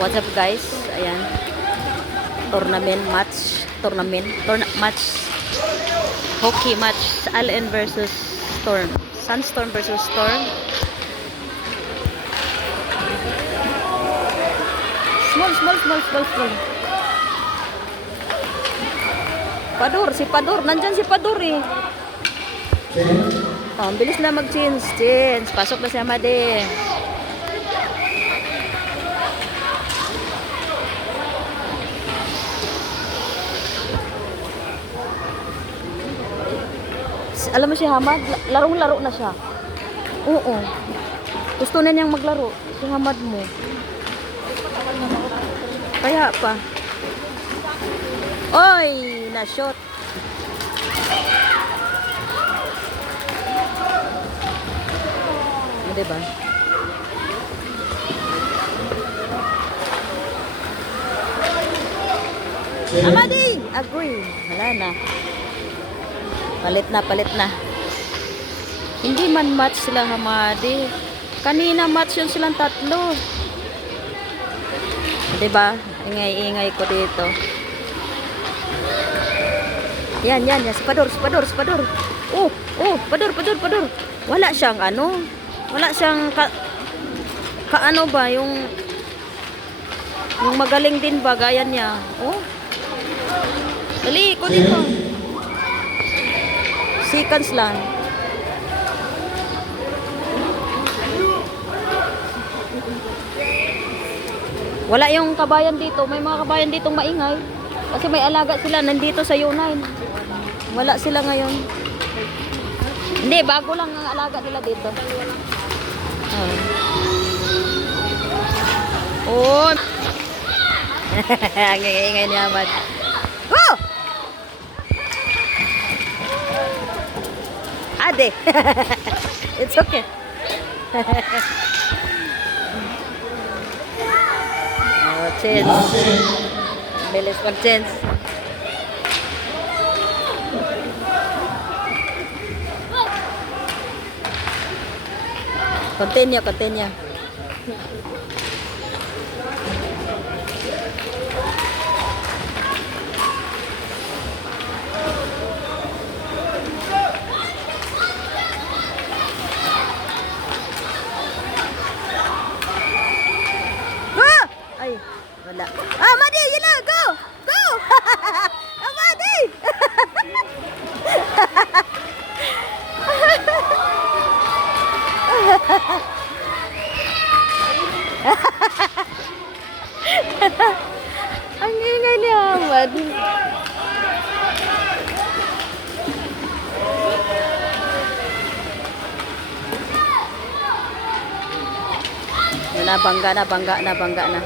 What's up guys? Ayan. Tournament match. Match. Hockey match. Allen versus Storm. Sunstorm versus Storm. Small. Padur, si Padur. Nandyan si Padur eh. Oh, ang bilis na mag-change. Pasok na si Amade. Alam mo si Hamad, larong-laro na siya. Oo. Gusto na niyang maglaro. Si Hamad mo. Kaya pa. Oy, na-shot. Diba? Amadi! Agree. Wala na. Palit na. Hindi man match sila, Hamadi. Kanina match yun silang tatlo. Diba? Ingay ko dito. Yan. Si Pador. Oh, Pador. Wala siyang kaano ba, yung magaling din ba, gaya niya. Oh. Dali, kunin mo. Seconds lang. Wala yung kabayan dito. May mga kabayan ditong maingay. Kasi may alaga sila. Nandito sa U9. Wala sila ngayon. Hindi, bago lang ang alaga nila dito. Oh. Ang ingay ni Ahmad. Oh! Ade. It's okay. Oh, chance. Bilis mag-chance. Continue. Ay, wala. Madi, yun na, go! Madi! Ang ingay ni Ahmad. Bangga na.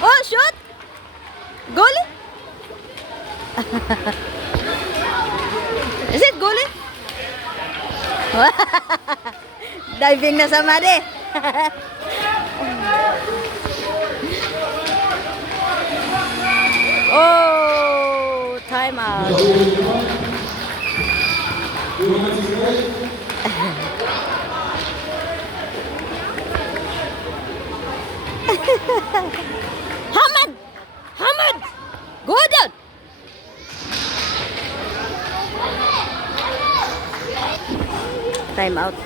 Oh, shoot! Goalie? Is it goalie? Diving na sa Madi. Oh, time out. Hamad! Go down! Time out.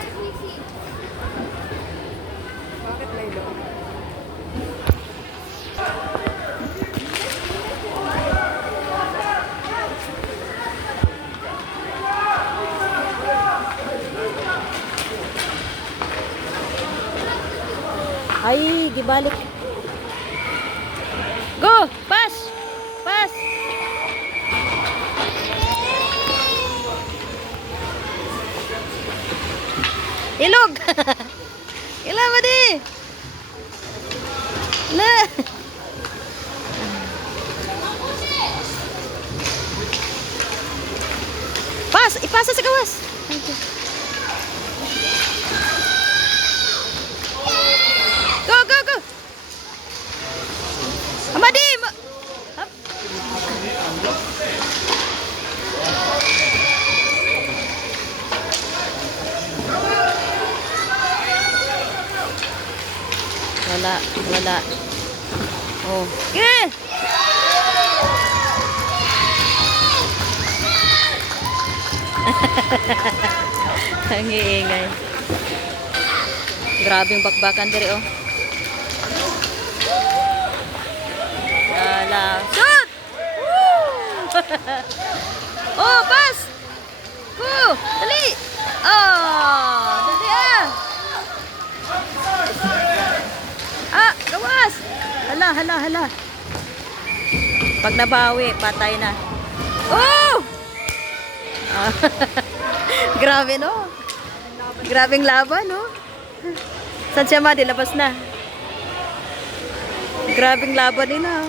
Ay, gibalik. Go! Pass! Ilog! Ila mo di! Na! Ipasa sa gawas! Go! Amadi! Wala, wala. Oh. Eh! Ang iingay. Grabe yung bakbakan diri oh. Wala. Shoot! Woo! Oh, pass! Go! Dali! Oh! Dali ah! Ah! Gawas! Hala, hala, hala. Pag nabawi, patay na. Oh! Ah. Grabe no? Grabing laban no? San siya ma? Labas na. Grabing laban nila.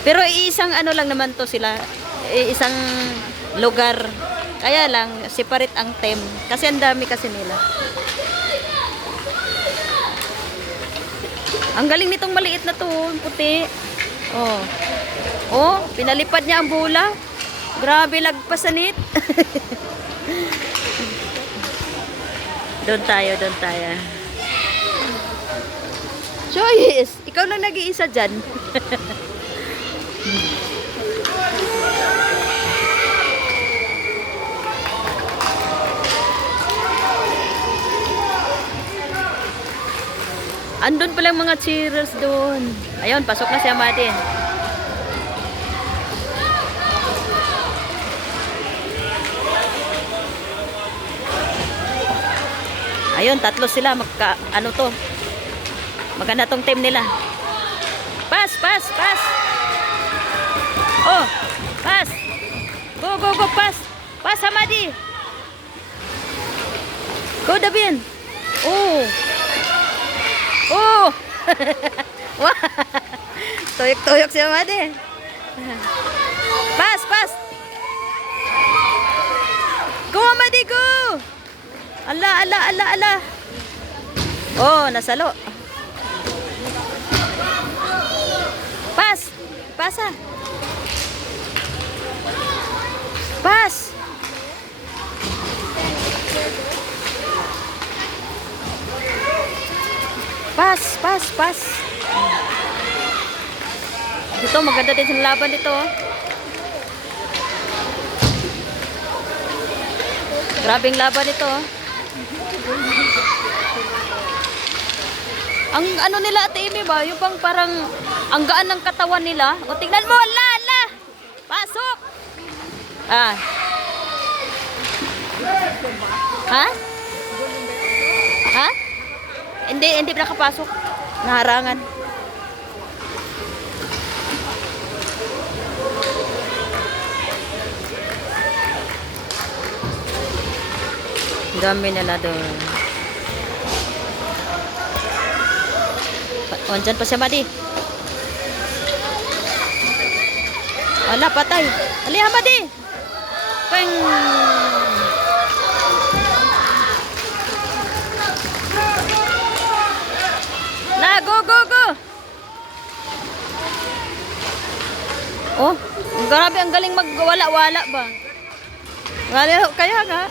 Pero iisang ano lang naman to sila. Isang lugar. Kaya lang, separate ang team. Kasi ang dami kasi nila. Ang galing nitong maliit na to. Puti. Oh. Oh, pinalipad niya ang bola. Grabe, lagpasanit. Doon tayo, doon tayo. Joyce, ikaw lang nag-iisa dyan. Andun pala yung mga cheerers doon. Ayun, pasok na si Amadi. Ayun, tatlo sila. Ano to? Maganda tong team nila. Pass, pass, pass. Oh, pass. Go, go, go, pass. Pass, Amadi. Go, Dabian. Oh. Oh. Wah. Tuyok-tuyok si Amadi. Pass, pass. Go, Amadi, go. Ala, ala, ala, ala. Oh, nasalo. Pass. Pasa. Pass. Pass, pass, pass. Dito, maganda din yung laban dito. Grabing laban dito. Ang ano nila Ate Amy ba? Yung bang parang ang gaan ng katawan nila. O tingnan mo, ala. Pasok. Ah. Ha? Ha? Hindi nakapasok. Naharangan. Dami nila doon. Andyan pa siya, Madi. Ala, patay. Aliha, Madi. Peng. Na, go, go, go. Oh, grabe, ang galing magwala-wala ba? Kaya nga.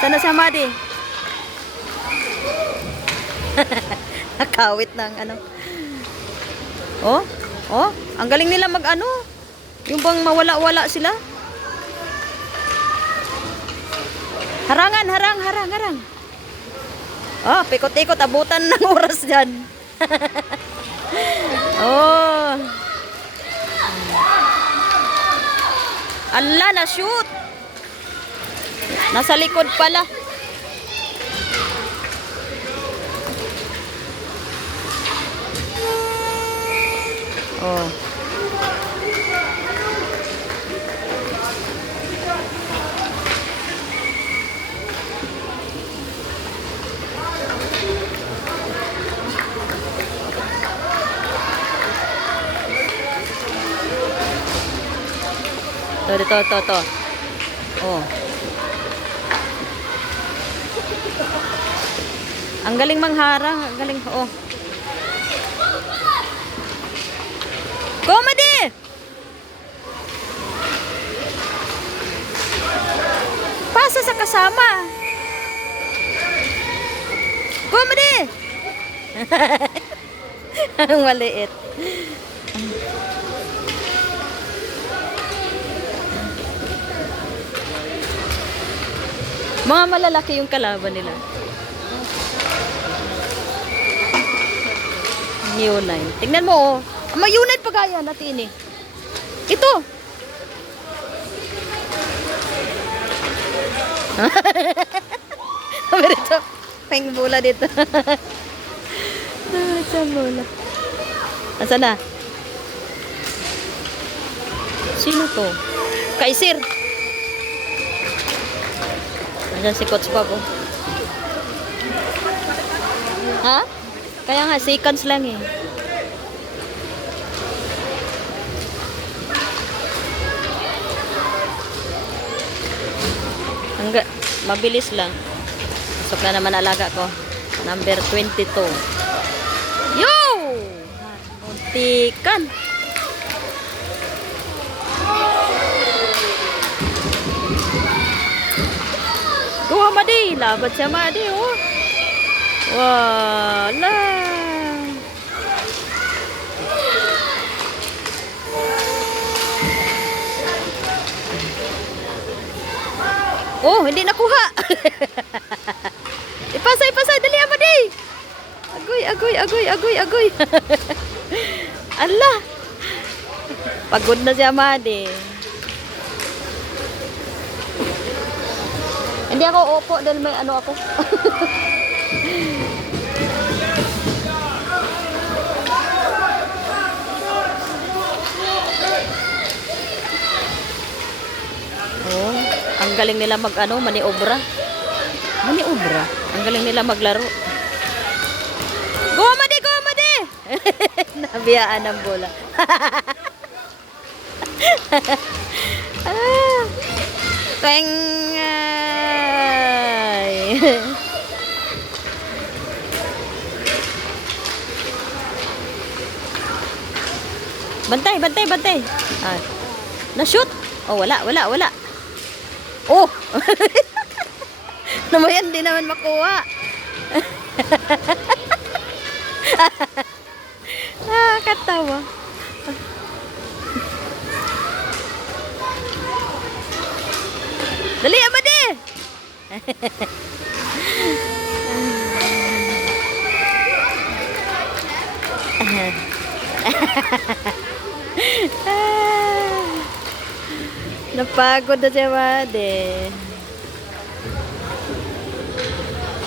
Sana siya, Madi. Nakawit ng ano. Oh, oh, ang galing nila mag-ano. Yung bang mawala-wala sila. Harangan, harang. Oh, pikot-ikot, abutan ng oras dyan. Oh. Ala, na-shoot. Nasa likod pala. Oh. To. Oh. Ang galing mangharang, ang galing. Oh. Comedy! Pasa sa kasama. Comedy! Ang maliit. Mga malalaki yung kalaban nila. New line. Tingnan mo, oh. May unit pa gaya natin eh. Ito. Sabi dito. Peng bola dito. Sa bola. Asa na? Sino to? Kaisir. Ayan si Coach Bob, oh. Ha? Kaya nga, seconds lang eh. Hangga, mabilis lang. Pasok na naman alaga ko. Number 22. Yo! Muntikan. Kuha Madi. Labat siya Madi, oh. Wala. Oh, hindi nakuha. Ipasa, ipasa. Dali, Madi. Agoy, agoy, agoy, agoy, agoy. Allah. Pagod na si Madi. Hindi ako opo dahil may ano ako. Oh, ang galing nila mag-ano, maniobra. Maniobra. Ang galing nila maglaro. Go, Madi! Go, Madi! Nabiyaan ng bola. Ah, Pengay! Bantay, bantay, bantay. Ah, na-shoot. Oh, wala, wala, wala. Oh! Namayan din naman makuha. Nakakatawa. Dali, Amadi! Napagod na si Amadi.